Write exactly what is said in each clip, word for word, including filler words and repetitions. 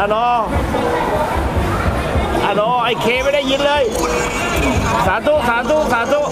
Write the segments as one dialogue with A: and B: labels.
A: โนอะโนไอเคไม่ได้ยินเลยสาธุสาธุสาธุ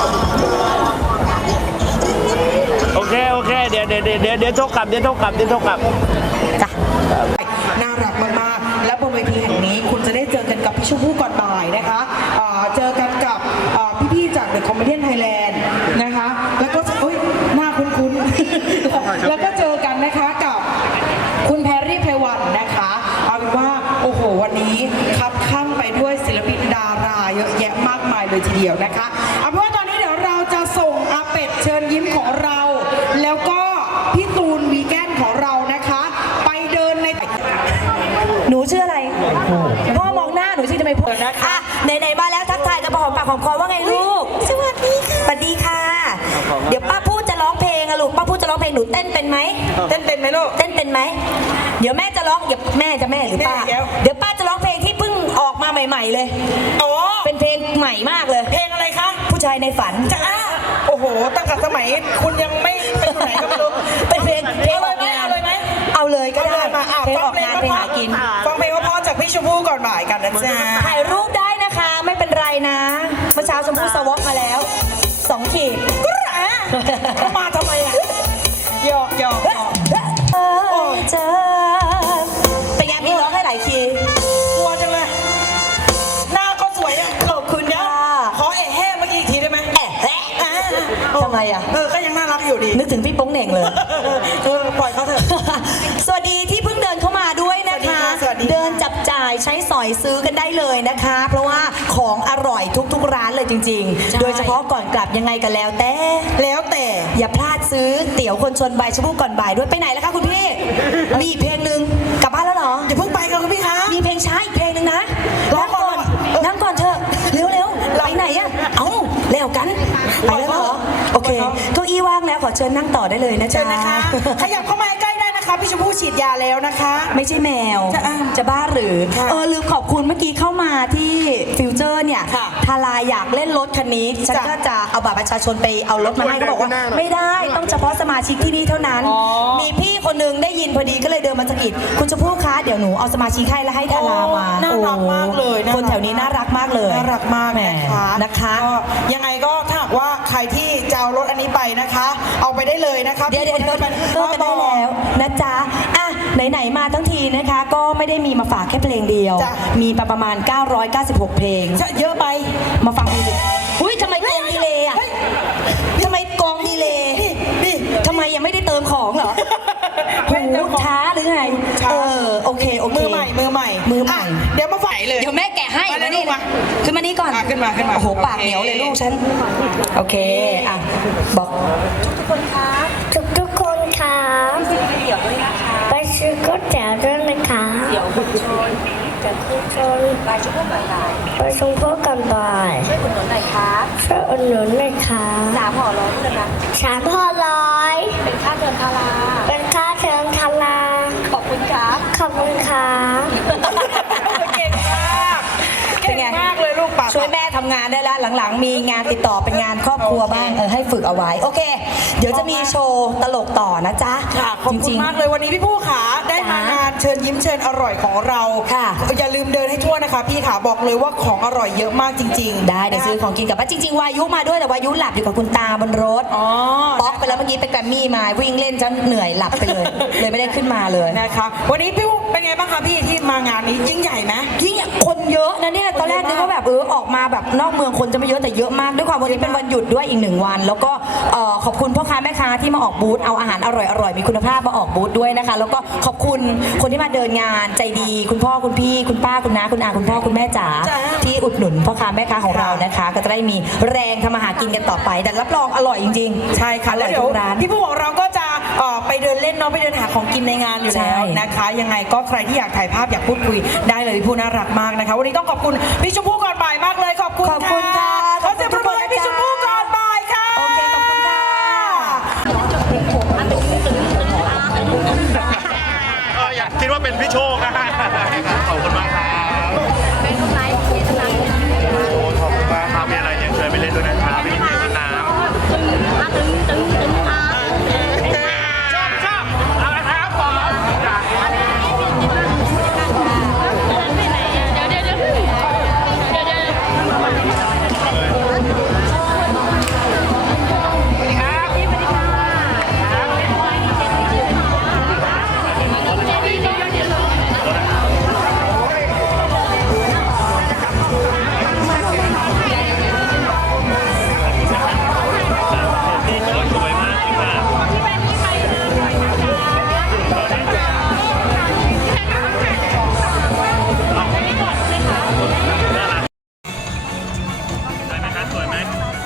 A: โอเคโอเคเดี๋ยวเดี๋ยวเดี๋ยวเดี๋ยวโทรกลับเดี๋ยวโทรกลับเดี๋ยวโทรกลับ
B: จ้ะน่ารักมากๆและบนเวทีแห่งนี้คุณจะได้เจอกันกับพี่ชมพู่ก่อนบ่ายนะคะเจอกันกับพี่ๆจากเดอะคอมเมดี้ไทยแลนด์นะคะแล้วก็เอ้ยหน้าคุ้นๆแล้วก็เจอกันนะคะกับคุณแพรรี่ไพวันนะคะเอาเป็นว่าโอ้โหวันนี้คับข้างไปด้วยศิลปินดาราเยอะแยะมากมายเลยทีเดียวนะคะเอาเป็นว่าตอนนี้เดี๋ยวเราจะส่งอาเป็ดเชิญยิ้มของเราแล้วก็พี่ตูนวีแกนของเรานะคะไปเดินในหนูชื่ออะไรพ่อมองหน้าหนูสิจะไม่พูดนะคะไหนๆมาแล้วทักทายกันพอหอมปากหอมคอว่าไงลูกสวัสดีค่ะสวัสดีค่ะเดี๋ยวป้าพูดจะร้องเพลงอะลูกป้าพูดจะร้องเพลงหนูเต้นเป็นไหมเต้นเป็นไหมลูกเต้นเป็นไหมเดี๋ยวแม่จะร้องเดี๋ยวแม่จะแม่หรือป้าเดี๋ยวป้าจะร้องเพลงที่เพิ่งออกมาใหม่ๆเลยอ๋อเป็นเพลงใหม่มากเลยเพลงอะไรคะผู้ชายในฝันจ้าโอ้โหตั้งแต่สมัยคุณยังไม่ไปอยู่ไหนก็ไม่รู้เป็นเพลงเพลงออกงานเอาเลยไหมเอาเลยก็ได้เพลงออกงานเพลงหากินฟังเพลงเพราะจากพี่ชมพู่ก่อนบ่ายกันนะจ๊ะถ่ายรูปได้นะคะไม่เป็นไรนะเมื่อเช้าชมพู่สวอปมาแล้วสองขีดก็อ่ะมาทำไมอ่ะหยอกหยอกโอ้เจอเป็นไงพี่ร้องให้หลายคีย์กลัวจังเลยหน้าก็สวยอ่ะขอบคุณนะขอแอะแห่เมื่อกี้อีกทีได้ไหมแอะแห่ทำไมอ่ะเออก็ยังน่ารักอยู่ดีนึกถึงพี่โป้งเหน่งเลยปล่อยเขาเถอะสวัสดีที่เพิ่งเดินเข้ามาด้วยนะคะเดินจับจ่ายใช้สอยซื้อกันได้เลยนะคะเพราะว่าของอร่อยทุกๆร้านเลยจริงๆโดยเฉพาะก่อนกลับยังไงกันแล้วแต่แล้วแต่อย่าพลาดซื้อเตี๋ยวคนชนใบชมพู่ก่อนบ่ายด้วยไปไหนแล้วคะคุณพี่มีเพลงหนึ่งกลับบ้านแล้วเหรออย่าเพิ่งไปค่ะคุณพี่คะมีเพลงช้าอีกเพลงหนึ่งนะร้องก่อนนั่งก่อนเถอะเร็วๆไปไหนอะเอ้าเร็วกันไปแล้วเหรอโอเคเก้าอี้ว่างแล้วขอเชิญนั่งต่อได้เลยนะจ๊ะนะคะขยับเข้ามาใกล้ได้นะคะพี่ชมพู่ฉีดยาแล้วนะคะไม่ใช่แมวจะบ้าหรือเออลืมขอบคุณเมื่อกี้เข้ามาที่ฟิวเจอร์เนี่ยทาราอยากเล่นรถคันนี้ฉันก็จะเอาบัตรประชาชนไปเอารถมาให้ก็บอกว่าไม่ได้ต้องเฉพาะสมาชิกที่นี่เท่านั้นมีพี่คนนึงได้ยินพอดีก็เลยเดินมาสะกิดคุณชมพู่คะเดี๋ยวหนูเอาสมาชิกให้แล้วให้ทารามาน่ารักมากเลยคนแถวนี้น่ารักมากเลยน่ารักมากนะคะนะคะยังไงก็ถ้าหากว่าใครที่จะเอารถอันนี้ไปนะคะเอาไปได้เลยนะคะเดี๋ยวเดี๋ยวเดินกันได้แล้วนะจ๊ะอ่ะไหนๆมาทั้งทีนะคะก็ไม่ได้มีมาฝากแค่เพลงเดียวมีประมาณเก้าร้อยเก้าสิบหกเพลงเยอะไปมาฟังดูดิอุ้ยทำไมกองดีเลยอ่ะทำไมกองดีเลยทำไมยังไม่ได้เติมของเหรอหูช้าหรือไงเออโอเคโอเคมือใหม่มือใหม่มือใหม่เดี๋ยวมาฝ่ายเลยเดี๋ยวแม่แกะให้มานี่มาขึ้นมานี่ก่อนขึ้นมาขึ้นมาโอ้โหปากเหนียวเลยลูกฉันโอเคอ่ะบอกทุกคนคะทุกทุกคนค่ะไปซื้อก๋วยเตี๋ยวด้วยนะคะเดี๋ยวคุณชนจะคุณชนไปชมพู่กันบ่ายไปชมพู่กันบ่ายช่วยอุดหนุนหน่อยค่ะช่วยอุดหนุนหน่อยค่ะสามห่อร้อยเลยนะสามห่อร้อยเป็นค่าเทอมทาราเป็นค่าเทอมทาราขอบคุณครับขอบคุณครับเก่งมากเก่งมากเลยลูกปากช่วยแม่ทำงานได้แล้วหลังๆมีงานติดต่อเป็นงานครอบครัวบ้างเออให้ฝึกเอาไว้โอเคเดี๋ยวจะมีโชว์ตลกต่อนะจ๊ะขอบคุณมากเลยวันนี้พี่ผู้ขาได้มางานเชิญยิ้มเชิญอร่อยของเราค่ะอย่าลืมเดินให้ทั่วนะคะพี่ขาบอกเลยว่าของอร่อยเยอะมากจริงๆได้เดี๋ยวซื้อของกินกลับบ้านจริงๆวายุมาด้วยแต่วายุหลับอยู่กับคุณตาบนรถอ๋อป๊อกไปแล้วเมื่อกี้ไปแกรมมี่มาวิ่งเล่นจนเหนื่อยหลับไปเลยเลยไม่ได้ขึ้นมาเลยนะคะวันนี้พี่เป็นไงบ้างคะพี่ที่มางานนี้ยิ่งใหญ่ไหมยิ่งคนเยอะนะเนี่ยตอนแรกนึกว่าแบบเออออกมาแบบนอกเมืองคนจะไม่เยอะแต่เยอะมากด้วยความวันนี้เป็นวันหยุดด้วยอีกหนึ่งวันแล้วก็ขอบคุณพ่อค้าแม่ค้าที่มาออกบูธเอาอาหารอร่อยๆมีคุณภาพมาออกบูธด้วยนะคะแล้วก็ขอบคุณคนที่มาเดินงานใจดีคุณพ่อคุณพี่คุณป้าคุณน้าคุณอาคุณพ่อคุณแม่จ๋าที่อุดหนุนพ่อค้าแม่ค้าของเรานะคะก็จะได้มีแรงทำมาหากินกันต่อไปแต่รับรองอร่อยจริงๆใช่ค่ะแล้วเดี๋ยวพี่ผู้ของเราก็จะไปเดินเล่นเนาะไปเดินหาของกินในงานอยู่แล้วนะคะยังไงก็ใครที่อยากถ่ายภาพอยากพูดคุยได้เลยพี่ผู้น่ารักมากนะคะวันนี้ต้องขอบคุณพี่ชมพู่ก่อนบ่ายมากเลยขอบคุณขอบคุณค่ะขอเสียงปรบมือให้พี่ชมพู่ก่อนบ่ายค่ะโอเคขอบคุณค่ะ
A: อยากคิดว่าเป็นพี่โชคนะฮะขอบคุณมากครับ